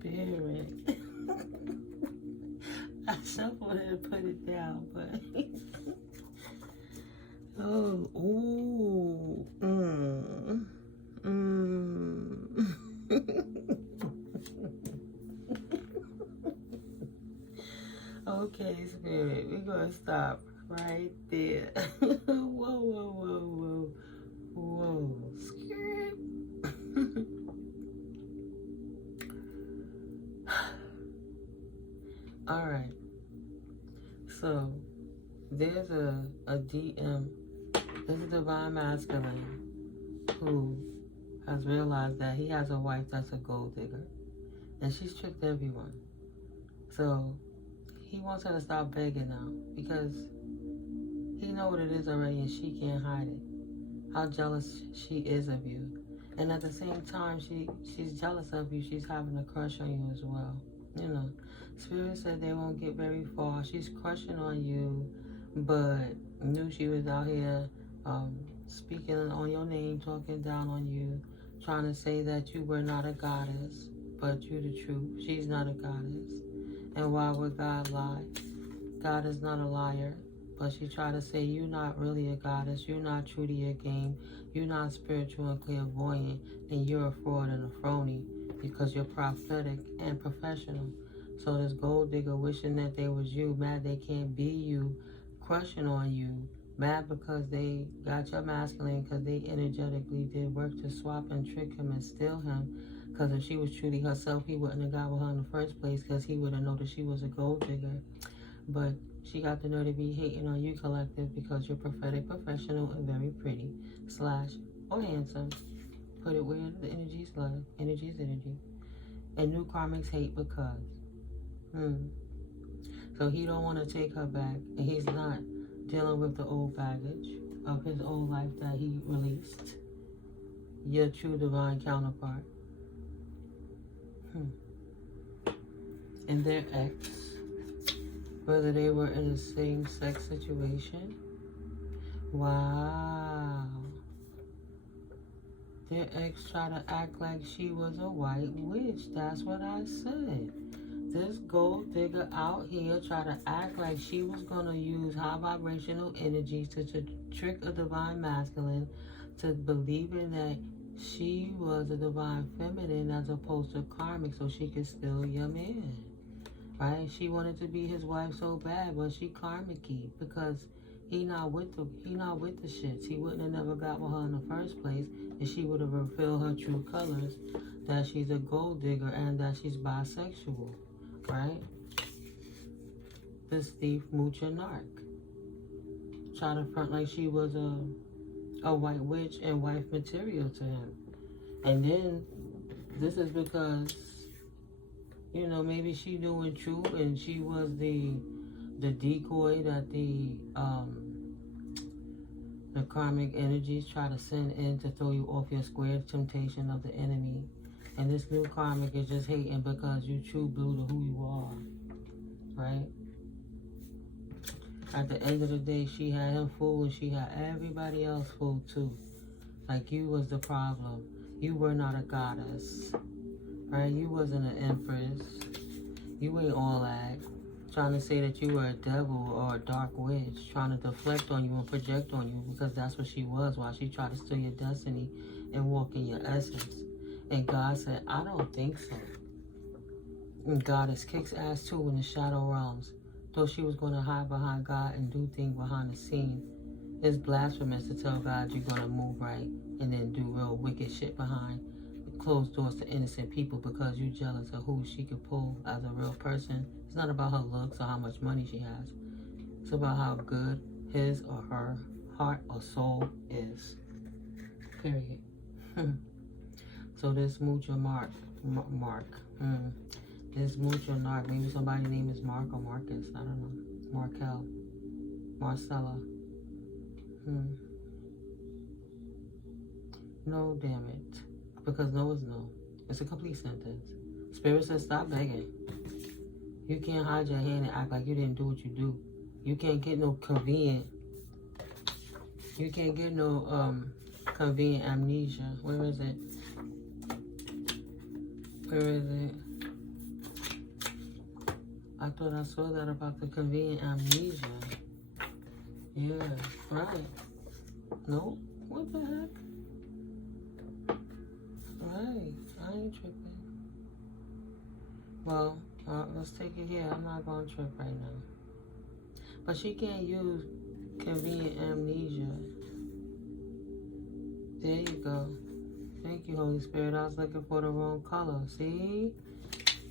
Spirit. I just wanted to put it down, but Okay, Spirit, we're gonna stop right there. Whoa, whoa, whoa, whoa, whoa, Spirit. All right. So there's a DM. This is divine masculine who has realized that he has a wife that's a gold digger, and she's tricked everyone. So he wants her to stop begging now because he knows what it is already, and she can't hide it. How jealous she is of you, and at the same time, she's jealous of you. She's having a crush on you as well. You know, Spirit said they won't get very far. She's crushing on you, but knew she was out here speaking on your name, talking down on you, trying to say that you were not a goddess, but you're the truth. She's not a goddess. And why would God lie? God is not a liar. But she tried to say you're not really a goddess. You're not true to your game. You're not spiritual and clairvoyant. And you're a fraud and a phony because you're prophetic and professional. So this gold digger wishing that they was you, mad they can't be you, crushing on you, mad because they got your masculine because they energetically did work to swap and trick him and steal him. Because if she was truly herself, he wouldn't have got with her in the first place because he would have known that she was a gold digger. But she got the nerve to be hating on you, collective, because you're prophetic, professional, and very pretty, / or handsome. Put it where the energy's love. Energy is energy. And new karmics hate because. So he don't want to take her back, and he's not dealing with the old baggage of his old life that he released. Your true divine counterpart. And their ex, whether they were in a same-sex situation. Wow. Their ex tried to act like she was a white witch. That's what I said. This gold digger out here tried to act like she was going to use high vibrational energies to trick a divine masculine to believing that she was a divine feminine as opposed to karmic so she could steal your man. Right? She wanted to be his wife so bad, but she karmic-y because he not with the shits. He wouldn't have never got with her in the first place, and she would have revealed her true colors, that she's a gold digger and that she's bisexual. Right? This thief, moocher, narc. Try to front like she was a white witch and wife material to him. And then this is because, you know, maybe she knew in truth and she was the decoy that the karmic energies try to send in to throw you off your square, temptation of the enemy. And this new karmic is just hating because you true blue to who you are, right? At the end of the day, she had him fooled and she had everybody else fooled too. Like you was the problem. You were not a goddess, right? You wasn't an empress. You ain't all that. Trying to say that you were a devil or a dark witch, trying to deflect on you and project on you because that's what she was while she tried to steal your destiny and walk in your essence. And God said, I don't think so. And Goddess kicks ass too in the shadow realms. Though she was going to hide behind God and do things behind the scene. It's blasphemous to tell God you're going to move right and then do real wicked shit behind closed doors to innocent people because you're jealous of who she could pull as a real person. It's not about her looks or how much money she has. It's about how good his or her heart or soul is. Period. So this mucho this mucho narc, maybe somebody's name is Mark or Marcus, I don't know. Markel, Marcella. No, damn it. Because no is no. It's a complete sentence. Spirit says stop begging. You can't hide your hand and act like you didn't do what you do. You can't get no convenient. You can't get no convenient amnesia. Where is it? Where is it? I thought I saw that about the convenient amnesia. Yeah, right. Nope. What the heck? Right. I ain't tripping. Well, let's take it here. I'm not going to trip right now. But she can't use convenient amnesia. There you go. Thank you, Holy Spirit. I was looking for the wrong color. See?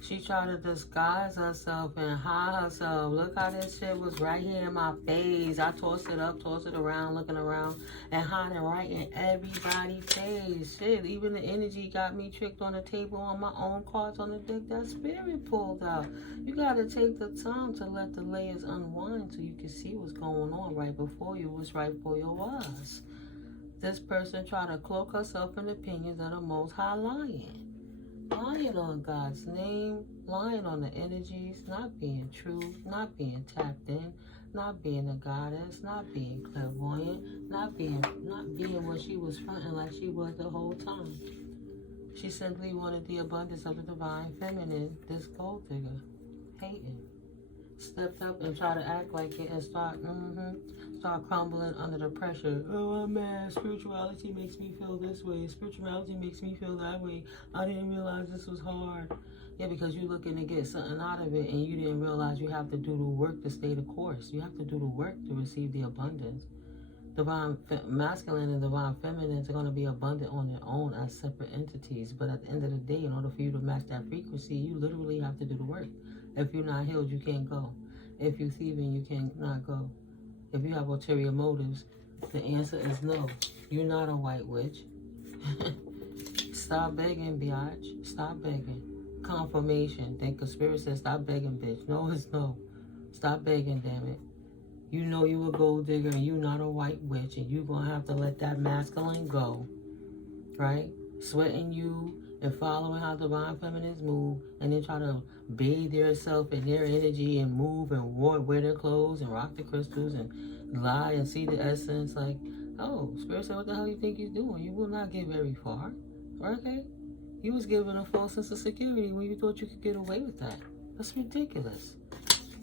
She tried to disguise herself and hide herself. Look how this shit was right here in my face. I tossed it up, tossed it around, looking around, and hiding right in everybody's face. Shit, even the energy got me tricked on the table on my own cards on the deck that Spirit pulled out. You gotta take the time to let the layers unwind so you can see what's going on right before you, what's right before your eyes. This person tried to cloak herself in opinions of the Most High lying. Lying on God's name, lying on the energies, not being true, not being tapped in, not being a goddess, not being clairvoyant, not being what she was fronting like she was the whole time. She simply wanted the abundance of the divine feminine, this gold digger, hating. Stepped up and tried to act like it and start crumbling under the pressure. Oh, I'm mad. Spirituality makes me feel this way. Spirituality makes me feel that way. I didn't realize this was hard. Yeah, because you're looking to get something out of it and you didn't realize you have to do the work to stay the course. You have to do the work to receive the abundance. Divine masculine and divine feminine are going to be abundant on their own as separate entities. But at the end of the day, in order for you to match that frequency, you literally have to do the work. If you're not healed, you can't go. If you're thieving, you cannot go. If you have ulterior motives, the answer is no. You're not a white witch. Stop begging, biatch. Stop begging. Confirmation. Think the Spirit says stop begging, bitch. No, it's no. Stop begging, damn it. You know you a gold digger and you not a white witch and you're going to have to let that masculine go. Right? Sweating you and following how divine feminines move and then try to bathe yourself in their energy and move and wear their clothes and rock the crystals and lie and see the essence like, oh, Spirit said, what the hell you think you're doing? You will not get very far. Okay? You was given a false sense of security when you thought you could get away with that. That's ridiculous.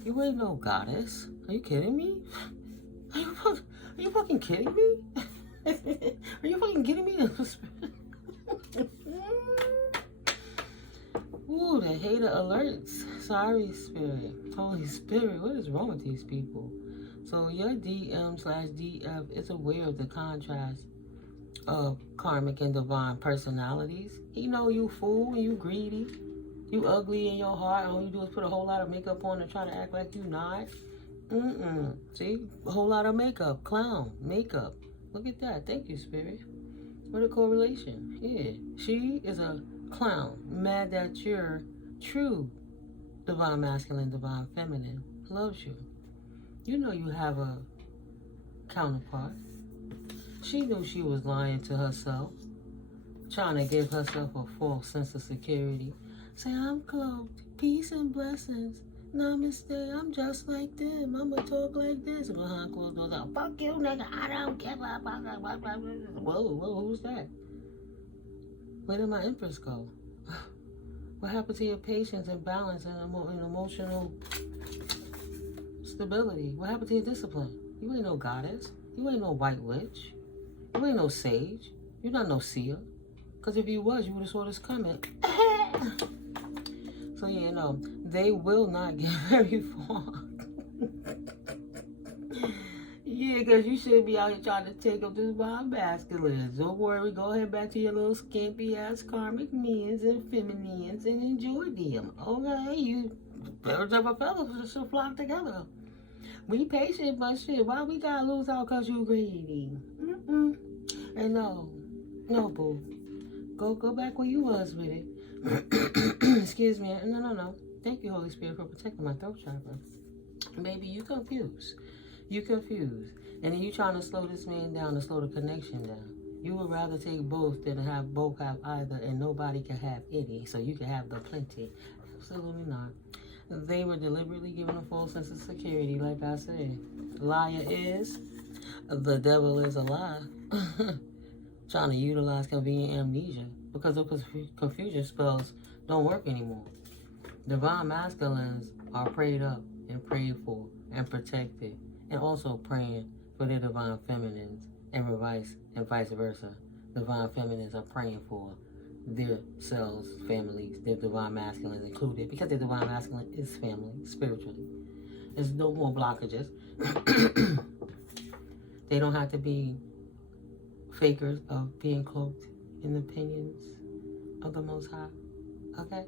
You ain't no goddess. Are you kidding me? Are you fucking kidding me? Are you fucking kidding me? Ooh, the hater alerts. Sorry, Spirit. Holy Spirit, what is wrong with these people? So your DM/DF is aware of the contrast of karmic and divine personalities. He know you fool and you greedy. You ugly in your heart. All you do is put a whole lot of makeup on and try to act like you not. See? A whole lot of makeup. Clown. Makeup. Look at that. Thank you, Spirit. What a correlation. Yeah. She is a clown. Mad that your true divine masculine, divine feminine loves you. You know you have a counterpart. She knew she was lying to herself. trying to give herself a false sense of security. Say, I'm cloaked, peace and blessings. Namaste, I'm just like them. I'ma talk like this. And behind closed doors, out, fuck you, nigga, I don't give a fuck. Whoa, who's that? Where did my empress go? What happened to your patience and balance and emotional stability? What happened to your discipline? You ain't no goddess. You ain't no white witch. You ain't no sage. You're not no seer. Because if you was, you would have saw this coming. So, yeah, no, they will not get very far. Yeah, because you shouldn't be out here trying to take up this wild masculine. Don't worry, go ahead back to your little skimpy ass karmic men's and feminines and enjoy them. Okay, you birds of a feather should flock together. We patient, but shit, why we gotta lose out because you greedy? And no, boo. Go back where you was with it. Excuse me. No. Thank you, Holy Spirit, for protecting my throat chakra. Baby, you confused. And then you trying to slow this man down to slow the connection down. You would rather take both than have both have either, and nobody can have any, so you can have the plenty. Absolutely not. They were deliberately given a false sense of security, like I said. Liar is, the devil is a lie. Trying to utilize convenient amnesia because those confusion spells don't work anymore. Divine masculines are prayed up and prayed for and protected, and also praying for their divine feminines, and vice versa. Divine feminines are praying for their selves, families, their divine masculines included, because their divine masculine is family spiritually. There's no more blockages. They don't have to be fakers of being cloaked in the opinions of the Most High. Okay?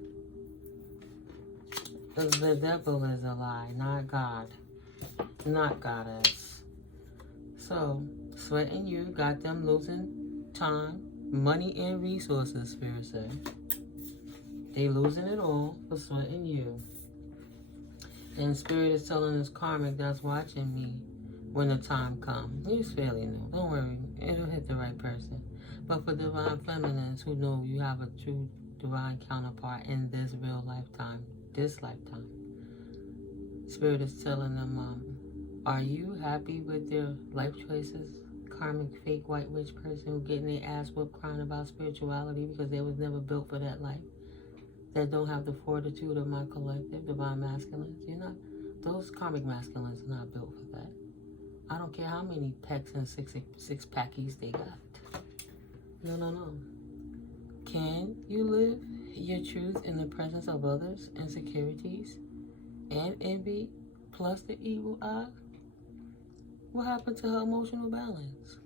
The devil is a lie, not God, not goddess. So, sweating you got them losing time, money, and resources, Spirit said. They losing it all for sweating you. And Spirit is telling this karmic that's watching me when the time comes. He's fairly new. Don't worry. It'll hit the right person. But for divine feminines who know you have a true divine counterpart in this real lifetime, Spirit is telling them, are you happy with their life choices? Karmic, fake, white witch person who getting their ass whooped crying about spirituality because they was never built for that life. That don't have the fortitude of my collective, divine masculines. You know, those karmic masculines are not built for that. I don't care how many pecs and six packies they got. No. Can you live your truth in the presence of others' insecurities and envy, plus the evil eye? What happened to her emotional balance?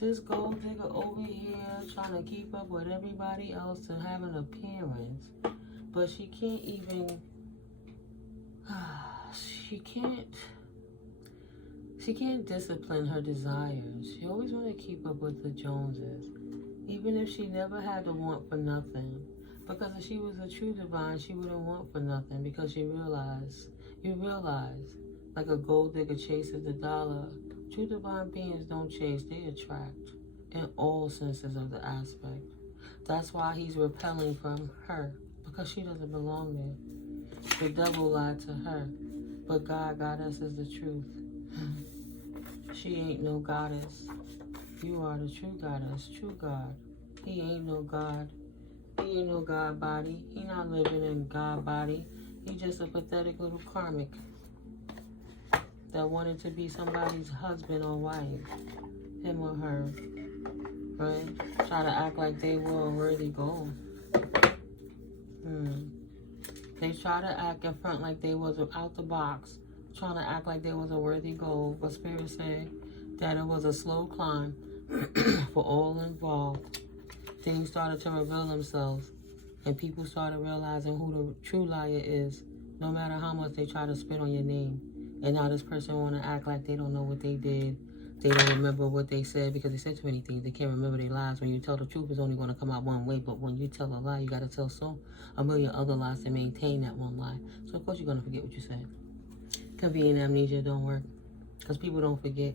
This gold digger over here trying to keep up with everybody else and have an appearance, but she can't even. She can't discipline her desires. She always want to keep up with the Joneses, even if she never had to want for nothing. Because if she was a true divine, she wouldn't want for nothing, because you realize, like a gold digger chases the dollar. True divine beings don't chase, they attract in all senses of the aspect. That's why he's repelling from her, because she doesn't belong there. The devil lied to her, but GodGoddess is the truth. She ain't no goddess. You are the true goddess, true God. He ain't no God. He ain't no God body. He not living in God body. He just a pathetic little karmic that wanted to be somebody's husband or wife, him or her, right? Try to act like they were a worthy goal. They try to act in front like they was out the box, trying to act like there was a worthy goal, but Spirit said that it was a slow climb for all involved. Things started to reveal themselves, and people started realizing who the true liar is, no matter how much they try to spit on your name. And now this person want to act like they don't know what they did. They don't remember what they said because they said too many things. They can't remember their lies. When you tell the truth, it's only going to come out one way. But when you tell a lie, you got to tell a million other lies to maintain that one lie. So, of course, you're going to forget what you said. Convenient amnesia don't work because people don't forget.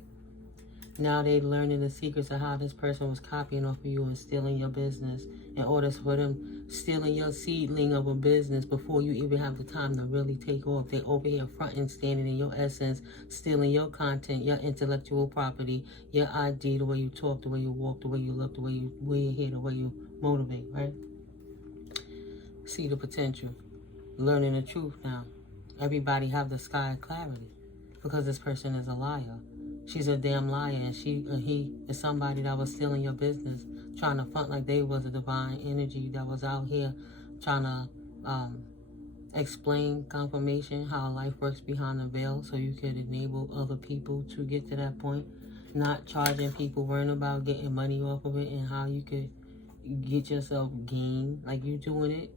Now they learning the secrets of how this person was copying off of you and stealing your business in order for them stealing your seedling of a business before you even have the time to really take off. They over here fronting, standing in your essence, stealing your content, your intellectual property, your ID, the way you talk, the way you walk, the way you look, the way you wear your hair, the way you motivate, right? See the potential. Learning the truth now. Everybody have the sky clarity because this person is a liar. She's a damn liar, and he is somebody that was stealing your business, trying to front like they was a divine energy that was out here trying to explain confirmation how life works behind the veil so you could enable other people to get to that point, not charging people, worrying about getting money off of it and how you could get yourself gain like you doing it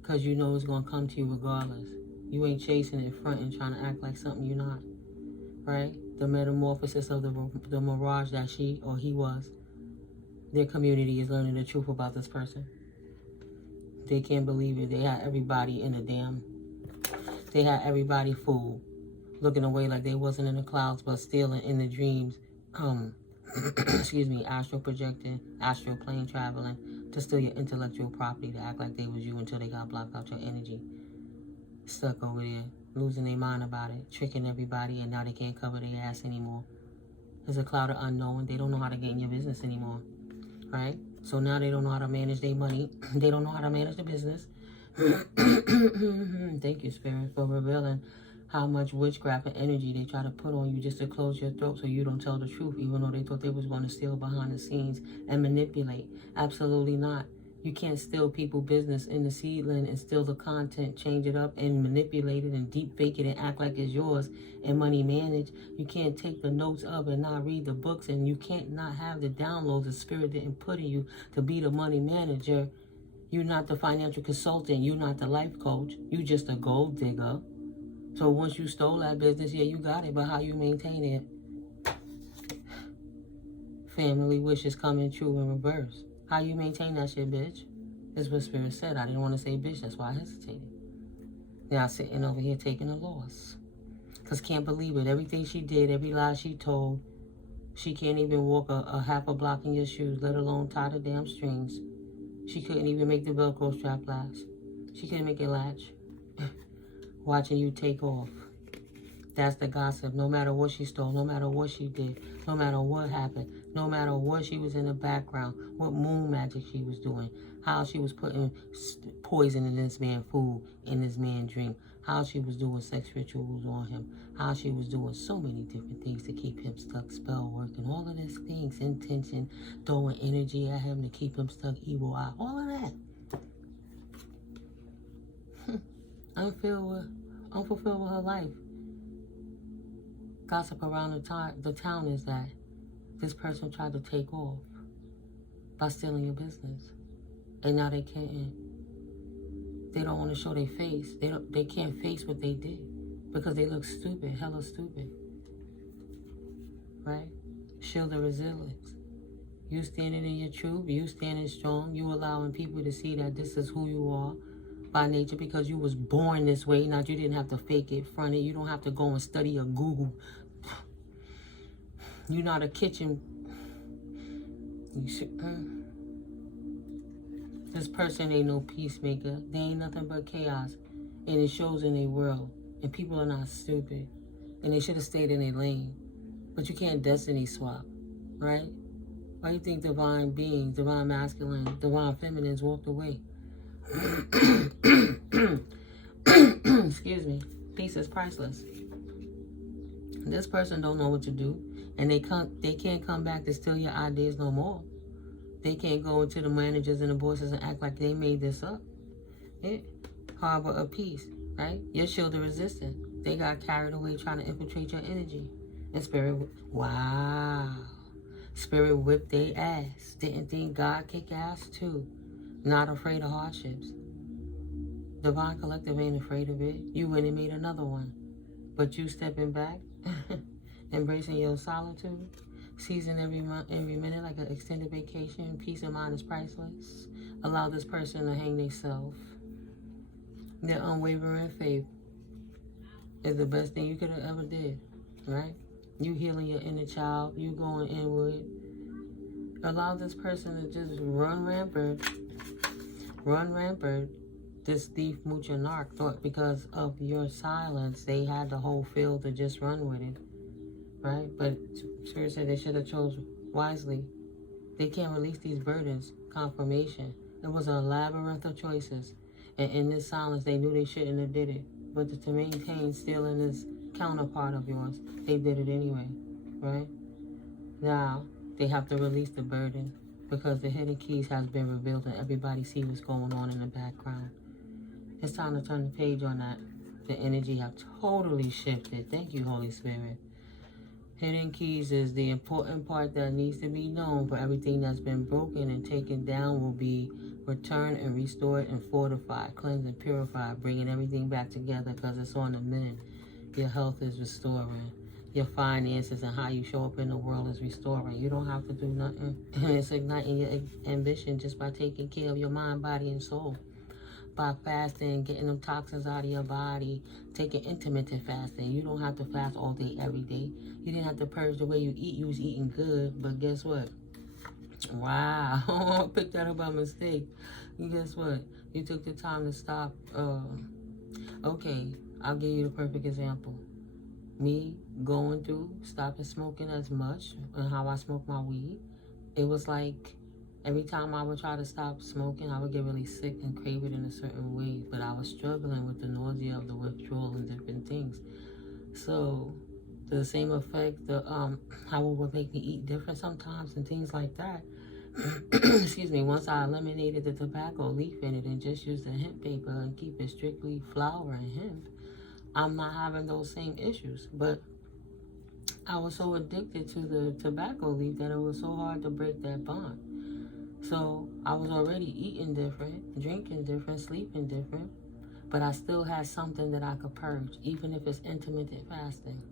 because you know it's going to come to you regardless. You ain't chasing it front and trying to act like something you're not, right? The metamorphosis of the mirage that she or he was. Their community is learning the truth about this person. They can't believe it. They had everybody in the damn... They had everybody fooled. Looking away like they wasn't in the clouds, but still in the dreams. Excuse me, astral projecting, astral plane traveling to steal your intellectual property, to act like they was you until they got blocked out your energy. Stuck over there, losing their mind about it, tricking everybody, and now they can't cover their ass anymore. There's a cloud of unknown. They don't know how to get in your business anymore, right? So now they don't know how to manage their money. They don't know how to manage the business. Thank you, Spirit, for revealing how much witchcraft and energy they try to put on you just to close your throat so you don't tell the truth, even though they thought they was going to steal behind the scenes and manipulate. Absolutely not. You can't steal people's business in the seedling and steal the content, change it up and manipulate it and deep fake it and act like it's yours and money manage. You can't take the notes of and not read the books, and you can't not have the downloads the Spirit didn't put in you to be the money manager. You're not the financial consultant. You're not the life coach. You're just a gold digger. So once you stole that business, yeah, you got it, but how you maintain it? Family wishes coming true in reverse. How you maintain that shit, bitch? That's what Spirit said. I didn't want to say bitch. That's why I hesitated. Now sitting over here taking a loss. Because can't believe it. Everything she did, every lie she told, she can't even walk a half a block in your shoes, let alone tie the damn strings. She couldn't even make the Velcro strap last. She couldn't make it latch. Watching you take off. That's the gossip. No matter what she stole, no matter what she did, no matter what happened, no matter what she was in the background, what moon magic she was doing, how she was putting poison in this man's food, in this man's drink, how she was doing sex rituals on him, how she was doing so many different things to keep him stuck, spell work, and all of these things, intention, throwing energy at him to keep him stuck, evil eye, all of that. Unfulfilled with her life. Gossip around the town is that this person tried to take off by stealing your business, and now they can't. They don't want to show their face. They can't face what they did because they look stupid, hella stupid, right? Show the resilience. You standing in your truth. You standing strong. You allowing people to see that this is who you are by nature because you was born this way. Now you didn't have to fake it, front it. You don't have to go and study or Google. You're not a kitchen. You should, this person ain't no peacemaker. They ain't nothing but chaos. And it shows in their world. And people are not stupid. And they should have stayed in their lane. But you can't destiny swap, right? Why do you think divine beings, divine masculine, divine feminines walked away? Excuse me. Peace is priceless. This person don't know what to do, and they can't come back to steal your ideas no more. They can't go into the managers and the bosses and act like they made this up. Yeah. Harbor of peace, right? Your shield of resistance. They got carried away trying to infiltrate your energy. And Spirit, wow. Spirit whipped their ass. Didn't think God kick ass too. Not afraid of hardships. Divine Collective ain't afraid of it. You went and made another one. But you stepping back, embracing your solitude, seizing every minute like an extended vacation. Peace of mind is priceless. Allow this person to hang themselves. Their unwavering faith is the best thing you could have ever did, right? You healing your inner child. You going inward. Allow this person to just run rampant. Run rampant. This thief Muchanarch thought because of your silence, they had the whole field to just run with it. Right? But Spirit said they should have chose wisely. They can't release these burdens. Confirmation. It was a labyrinth of choices. And in this silence, they knew they shouldn't have did it. But to maintain still in this counterpart of yours, they did it anyway. Right? Now, they have to release the burden because the hidden keys has been revealed and everybody see what's going on in the background. It's time to turn the page on that. The energy have totally shifted. Thank you, Holy Spirit. Hidden keys is the important part that needs to be known, for everything that's been broken and taken down will be returned and restored and fortified, cleansed and purified, bringing everything back together because it's on the mend. Your health is restoring. Your finances and how you show up in the world is restoring. You don't have to do nothing. It's igniting your ambition just by taking care of your mind, body, and soul. By fasting, getting them toxins out of your body, taking intermittent fasting. You don't have to fast all day, every day. You didn't have to purge the way you eat. You was eating good, but guess what? Wow, I picked that up by mistake. And guess what? You took the time to stop. Okay, I'll give you the perfect example. Me going through stopping smoking as much and how I smoke my weed. It was like every time I would try to stop smoking, I would get really sick and crave it in a certain way. But I was struggling with the nausea of the withdrawal and different things. So the same effect, how it would make me eat different sometimes and things like that. Excuse me, once I eliminated the tobacco leaf in it and just used the hemp paper and keep it strictly flour and hemp, I'm not having those same issues. But I was so addicted to the tobacco leaf that it was so hard to break that bond. So I was already eating different, drinking different, sleeping different, but I still had something that I could purge, even if it's intermittent fasting.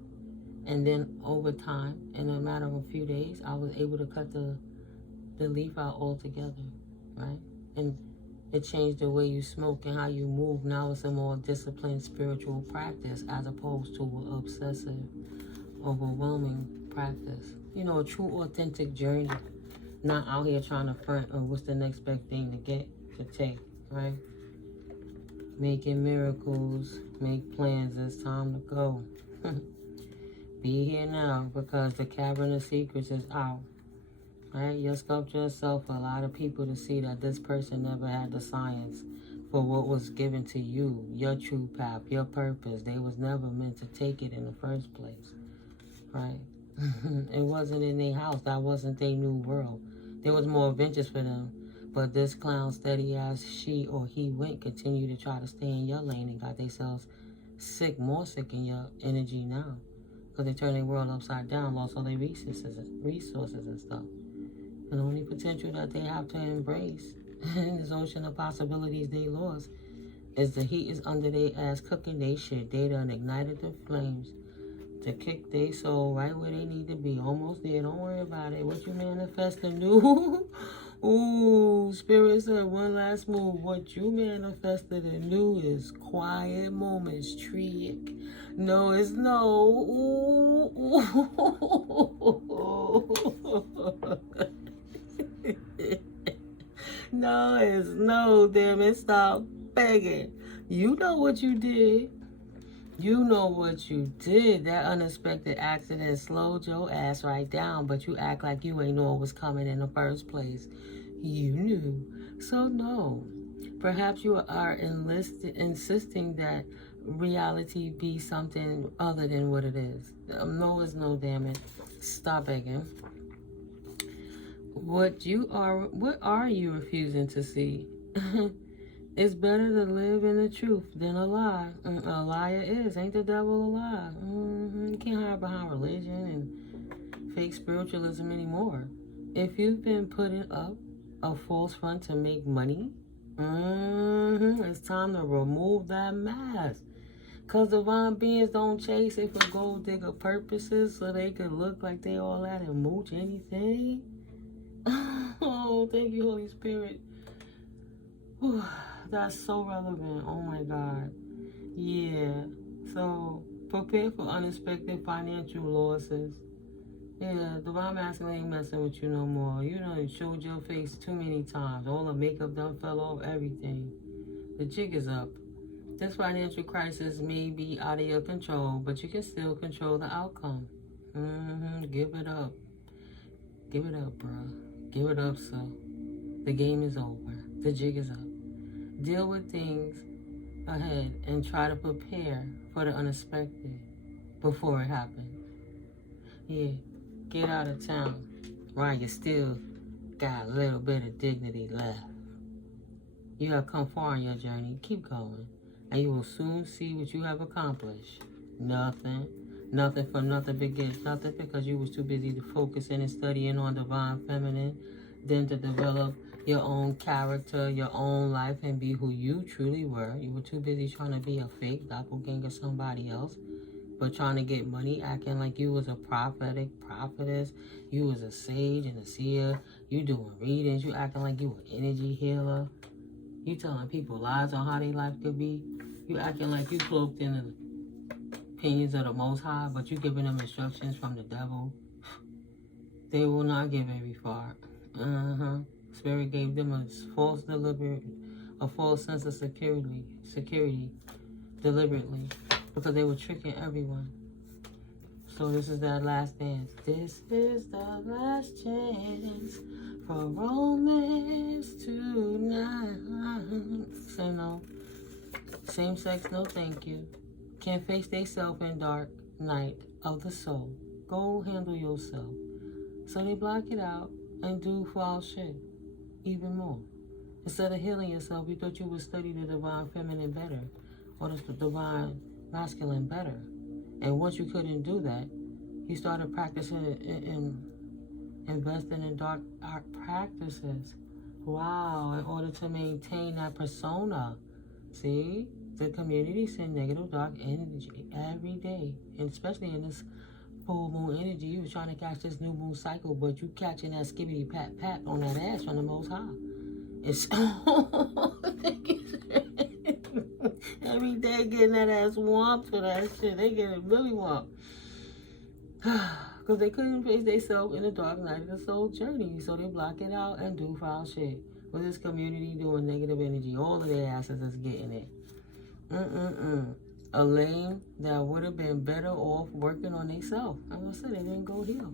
And then over time, in a matter of a few days, I was able to cut the leaf out altogether, right? And it changed the way you smoke and how you move. Now it's a more disciplined spiritual practice as opposed to an obsessive, overwhelming practice. You know, a true, authentic journey. Not out here trying to front or what's the next best thing to take, right? Making miracles, make plans. It's time to go. Be here now because the cavern of secrets is out. Right? You'll sculpture yourself for a lot of people to see that this person never had the science for what was given to you, your true path, your purpose. They was never meant to take it in the first place. Right? It wasn't in their house. That wasn't their new world. There was more adventures for them. But this clown, steady as she or he went, continued to try to stay in your lane and got themselves sick, more sick in your energy now. Because they turned their world upside down, lost all their resources and stuff. And the only potential that they have to embrace in this ocean of possibilities they lost is the heat is under their ass cooking they shit. They done ignited the flames to kick their soul right where they need to be. Almost there. Don't worry about it. What you manifest and do. Ooh, Spirit said one last move. What you manifested and do is quiet moments. Trick. No, it's no. Ooh. No, it's no, damn it. Stop begging. You know what you did. You know what you did. That unexpected accident slowed your ass right down, but you act like you ain't know it was coming in the first place. You knew. So no. Perhaps you are insisting that reality be something other than what it is. No is no, damn it. Stop begging. What are you refusing to see? It's better to live in the truth than a lie. A liar is. Ain't the devil a lie? You can't hide behind religion and fake spiritualism anymore. If you've been putting up a false front to make money, it's time to remove that mask. Because divine beings don't chase it for gold digger purposes so they could look like they all that and mooch anything. Oh, thank you, Holy Spirit. Whew, that's so relevant. Oh my God. Yeah. So Prepare for unexpected financial losses. Yeah, divine masculine ain't messing with you no more. You done showed your face too many times. All the makeup done fell off, everything. The jig is up. This financial crisis may be out of your control, but you can still control the outcome. Give it up. Give it up, bruh. Give it up, so. The game is over. The jig is up. Deal with things ahead and try to prepare for the unexpected before it happens. Yeah, get out of town while you still got a little bit of dignity left. You have come far in your journey. Keep going, and you will soon see what you have accomplished. Nothing from nothing begins nothing, because you was too busy to focus in and studying on divine feminine, then to develop your own character, your own life, and be who you truly were. You were too busy trying to be a fake doppelganger, somebody else, but trying to get money, acting like you was a prophetess, you was a sage and a seer, you doing readings, you acting like you an energy healer, you telling people lies on how their life could be, you acting like you cloaked in the opinions of the Most High, but you giving them instructions from the devil. They will not get very far. Spirit gave them a false sense of security, deliberately, because they were tricking everyone. So this is that last dance. This is the last chance for romance tonight. Say no. Same sex, no thank you. Can't face they self in dark night of the soul. Go handle yourself. So they block it out and do foul shit even more. Instead of healing yourself, you thought you would study the divine feminine better, or the divine masculine better. And once you couldn't do that, you started practicing and investing in dark art practices. Wow, in order to maintain that persona. See, the community send negative dark energy every day, and especially in this full moon energy. You was trying to catch this new moon cycle, but you catching that skibbity pat pat on that ass from the Most High. It's every day getting that ass whomped for that shit. They get it really whomped. Because they couldn't face themselves in the dark night of the soul journey. So they block it out and do foul shit. With this community doing negative energy, all of their asses is getting it. A lane that would have been better off working on themselves. I'm gonna say they didn't go heal.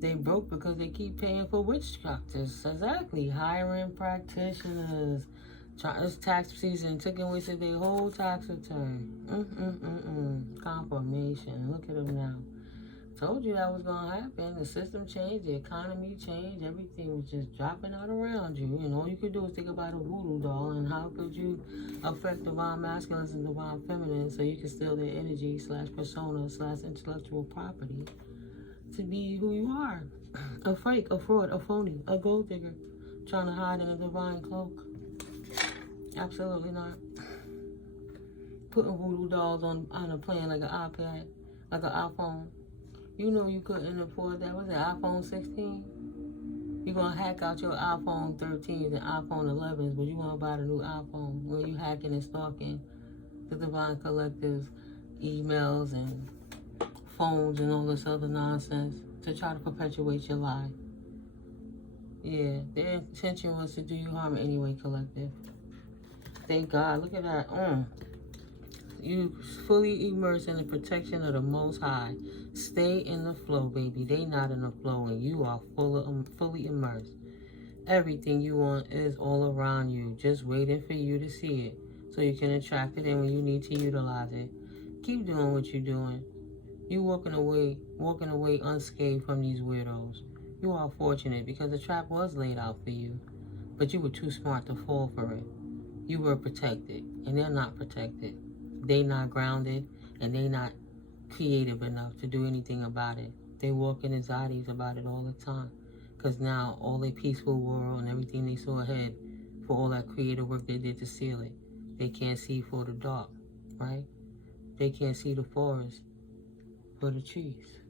They broke because they keep paying for witch doctors. Exactly. Hiring practitioners. It's tax season. Took and wasted their whole tax return. Confirmation. Look at them now. Told you that was going to happen. The system changed. The economy changed. Everything was just dropping out around you. And all you could do is think about a voodoo doll and how could you affect divine masculines and divine feminine so you can steal their energy / persona / intellectual property to be who you are. A fake, a fraud, a phony, a gold digger trying to hide in a divine cloak. Absolutely not. Putting voodoo dolls on a plan like an iPad, like an iPhone. You know you couldn't afford that. Was it iPhone 16? You're going to hack out your iPhone 13s and iPhone 11s, but you want to buy the new iPhone when you hacking and stalking the Divine Collective's emails and phones and all this other nonsense to try to perpetuate your lie. Yeah, their intention was to do you harm anyway, Collective. Thank God. Look at that. You fully immersed in the protection of the Most High. Stay in the flow, baby. They not in the flow, and you are fully immersed. Everything you want is all around you, just waiting for you to see it, so you can attract it in when you need to utilize it. Keep doing what you're doing. You walking away unscathed from these weirdos. You are fortunate because the trap was laid out for you, but you were too smart to fall for it. You were protected, and they're not protected. They not grounded, and they not creative enough to do anything about it. They walk in anxieties about it all the time, because now all their peaceful world and everything they saw ahead for all that creative work they did to seal it, they can't see for the dark, right? They can't see the forest for the trees.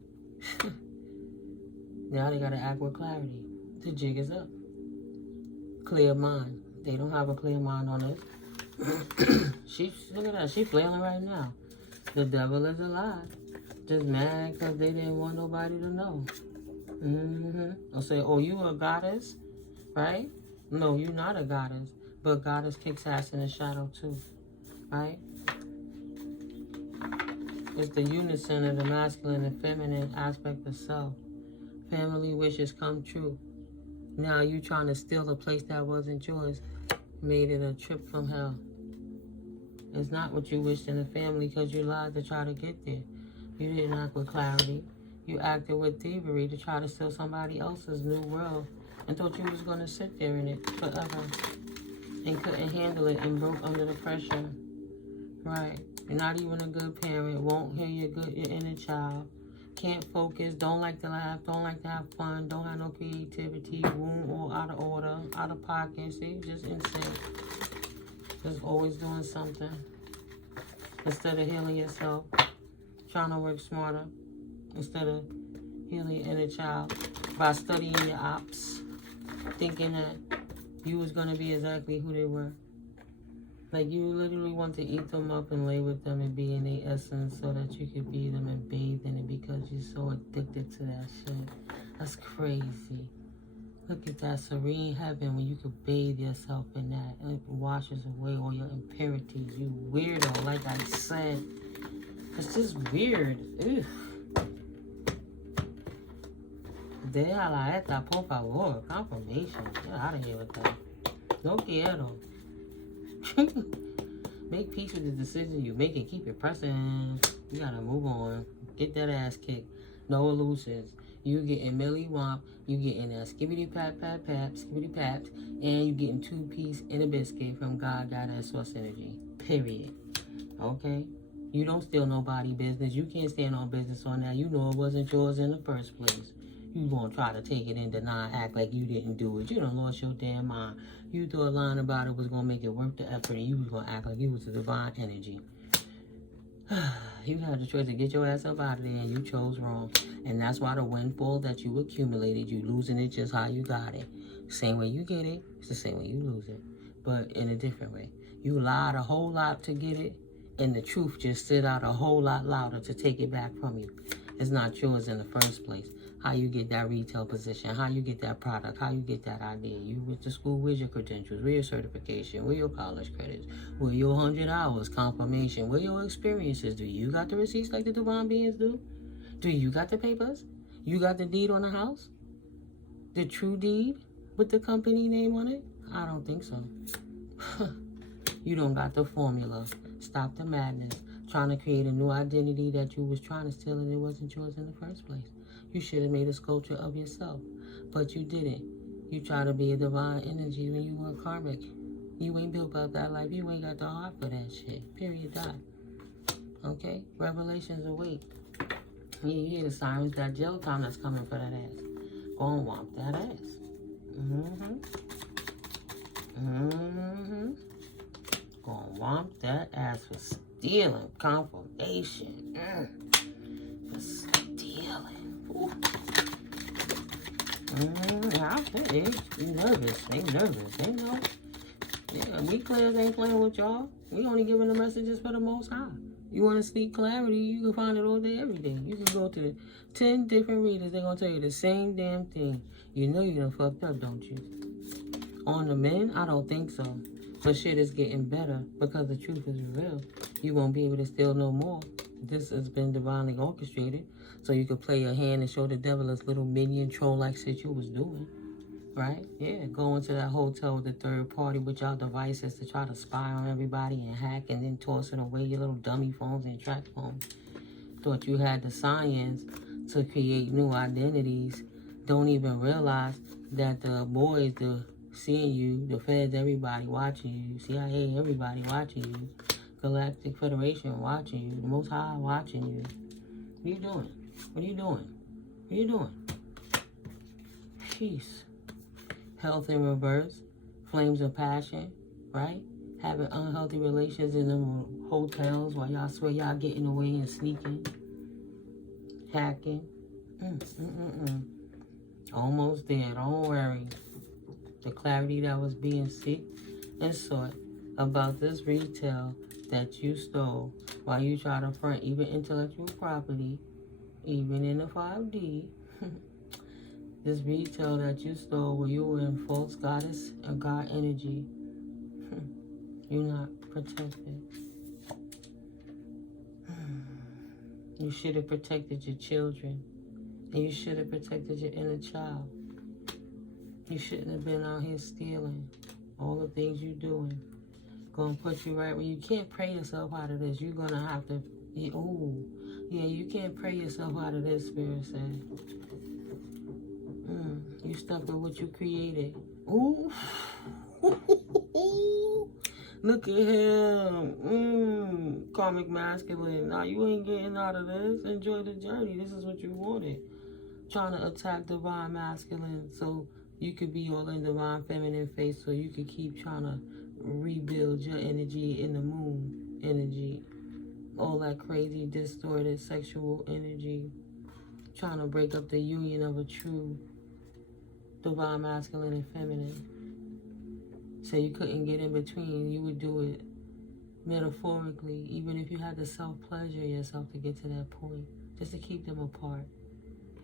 Now they gotta act with clarity. The jig is up. Clear mind. They don't have a clear mind on it. Look at that. She's flailing right now. The devil is a lie. Just mad because they didn't want nobody to know. They'll say, oh, you a goddess, right? No, you're not a goddess. But goddess kicks ass in the shadow too, right? It's the unison of the masculine and feminine aspect of self. Family wishes come true. Now you trying to steal a place that wasn't yours. Made it a trip from hell. It's not what you wished in the family because you lied to try to get there. You didn't act with clarity. You acted with thievery to try to steal somebody else's new world and thought you was going to sit there in it forever and couldn't handle it and broke under the pressure. Right. You're not even a good parent. Won't hear your inner child. Can't focus. Don't like to laugh. Don't like to have fun. Don't have no creativity. Wound all out of order. Out of pocket. See? Just insane. Just always doing something. Instead of healing yourself. Trying to work smarter. Instead of healing your inner child. By studying your ops. Thinking that you was going to be exactly who they were. Like, you literally want to eat them up and lay with them and be in their essence so that you could be them and bathe in it because you're so addicted to that shit. That's crazy. Look at that serene heaven when you could bathe yourself in that. And it washes away all your impurities. You weirdo, like I said. It's just weird. Ugh. Déjala esta, por favor. Confirmation. Get out of here with that. No quiero. Make peace with the decision you make and keep it pressing. You gotta move on. Get that ass kicked. No illusions. You getting Millie Womp. You getting that skibbity pap pap pap, skibbity paps, and you getting 2-piece and a biscuit from GodGoddess Source Energy. Period. Okay? You don't steal nobody business. You can't stand on business on that. You know it wasn't yours in the first place. You gonna try to take it and deny, act like you didn't do it. You done lost your damn mind. You thought lying about it was gonna make it worth the effort, and you was gonna act like you was the divine energy. You had the choice to get your ass up out of there, and you chose wrong. And that's why the windfall that you accumulated, you losing it just how you got it. Same way you get it, it's the same way you lose it, but in a different way. You lied a whole lot to get it, and the truth just stood out a whole lot louder to take it back from you. It's not yours in the first place. How you get that retail position, how you get that product, how you get that idea. You went to school, where's your credentials, where's your certification, where your college credits, where your 100 hours, confirmation, where your experiences. Do you got the receipts like the divine beings do? Do you got the papers? You got the deed on the house? The true deed with the company name on it? I don't think so. You don't got the formula. Stop the madness. Trying to create a new identity that you was trying to steal and it wasn't yours in the first place. You should have made a sculpture of yourself, but you didn't. You try to be a divine energy when you were karmic. You ain't built out that life. You ain't got the heart for that shit. Period. Dot. Okay? Revelations await. You hear the sirens, that jail time that's coming for that ass. Go and womp that ass. Go and womp that ass for stealing. Confirmation. For stealing. Okay. You nervous. They nervous. They know. Yeah, we clans ain't playing with y'all. We only giving the messages for the Most High. You want to seek clarity, you can find it all day, every day. You can go to 10 different readers. They're going to tell you the same damn thing. You know you done fucked up, don't you? On the men, I don't think so. But shit is getting better because the truth is real. You won't be able to steal no more. This has been divinely orchestrated. So you can play your hand and show the devil this little minion troll-like shit you was doing. Right? Yeah, go into that hotel with the third party with y'all devices to try to spy on everybody and hack and then toss it away, your little dummy phones and track phones. Thought you had the science to create new identities. Don't even realize that the boys, the seeing you, the feds, everybody watching you, CIA, everybody watching you, Galactic Federation watching you, the Most High watching you. What are you doing? What are you doing? What are you doing? Peace. Health in reverse, flames of passion, right? Having unhealthy relations in them hotels while y'all swear y'all getting away and sneaking, hacking. Almost there, don't worry. The clarity that was being sought and sought about this retail that you stole while you try to front even intellectual property, even in the 5D. This retail that you stole where you were in false goddess or god energy. You're not protected. You should have protected your children. And you should have protected your inner child. You shouldn't have been out here stealing. All the things you're doing. Gonna put you right where you can't pray yourself out of this. You're gonna have to, you can't pray yourself out of this, Spirit said. You stuck with what you created. Ooh. Look at him. Karmic masculine. Now you ain't getting out of this. Enjoy the journey. This is what you wanted. Trying to attack divine masculine so you could be all in divine feminine face so you could keep trying to rebuild your energy in the moon energy. All that crazy, distorted sexual energy. Trying to break up the union of a true divine masculine and feminine. So you couldn't get in between. You would do it metaphorically, even if you had to self-pleasure yourself to get to that point, just to keep them apart.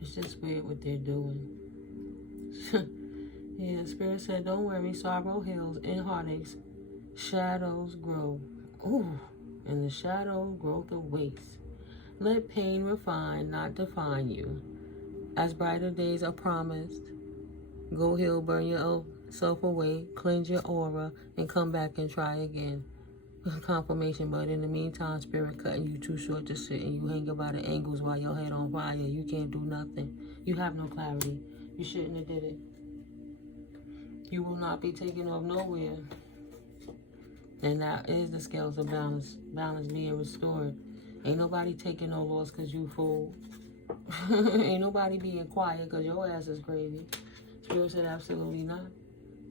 It's just weird what they're doing. Yeah, Spirit said, don't worry, sorrow heals and heartaches. Shadows grow. Ooh, and the shadow growth awaits. Let pain refine, not define you. As brighter days are promised, go heal, burn yourself away, cleanse your aura, and come back and try again. Confirmation, but in the meantime, Spirit cutting you too short to sit and you hang about the angles while your head on fire. You can't do nothing. You have no clarity. You shouldn't have did it. You will not be taken off nowhere. And that is the scales of balance. Balance being restored. Ain't nobody taking no loss because you fool. Ain't nobody being quiet because your ass is crazy. Spirit said absolutely not.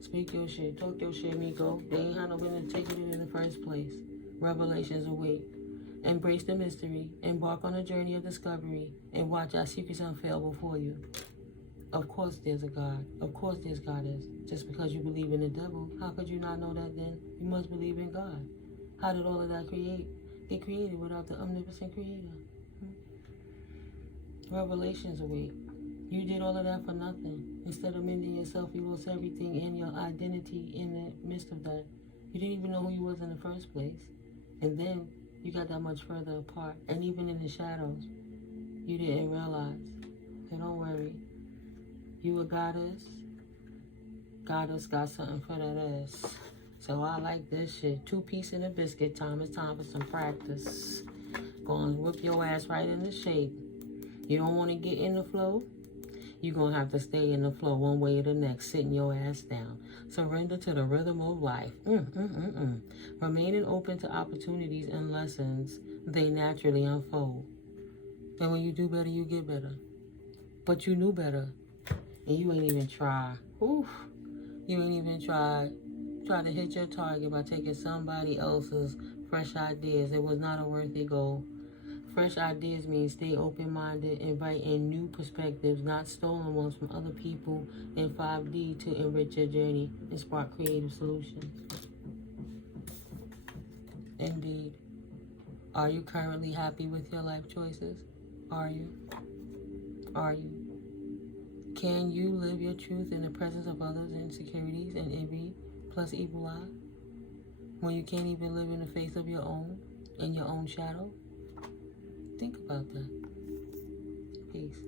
Speak your shit. Talk your shit, Miko. They ain't had no business taking it in the first place. Revelations await. Embrace the mystery. Embark on a journey of discovery. And watch our secrets unveil before you. Of course there's a God. Of course there's goddess. Just because you believe in the devil, how could you not know that then? You must believe in God. How did all of that get created without the omnipotent creator? Revelations await. You did all of that for nothing. Instead of mending yourself, you lost everything and your identity in the midst of that. You didn't even know who you was in the first place. And then you got that much further apart. And even in the shadows, you didn't realize. So don't worry. You a goddess. Goddess got something for that ass. So I like this shit. 2 pieces in a biscuit time. It's time for some practice. Gonna whip your ass right into shape. You don't want to get in the flow? You're going to have to stay in the flow one way or the next, sitting your ass down. Surrender to the rhythm of life. Remaining open to opportunities and lessons, they naturally unfold. And when you do better, you get better. But you knew better, and you ain't even try. Oof. You ain't even try to hit your target by taking somebody else's fresh ideas. It was not a worthy goal. Fresh ideas mean stay open-minded, invite in new perspectives, not stolen ones from other people in 5D to enrich your journey and spark creative solutions. Indeed. Are you currently happy with your life choices? Are you? Are you? Can you live your truth in the presence of others' insecurities and envy plus evil eye? When you can't even live in the face of your own, in your own shadow? Think about that. Peace.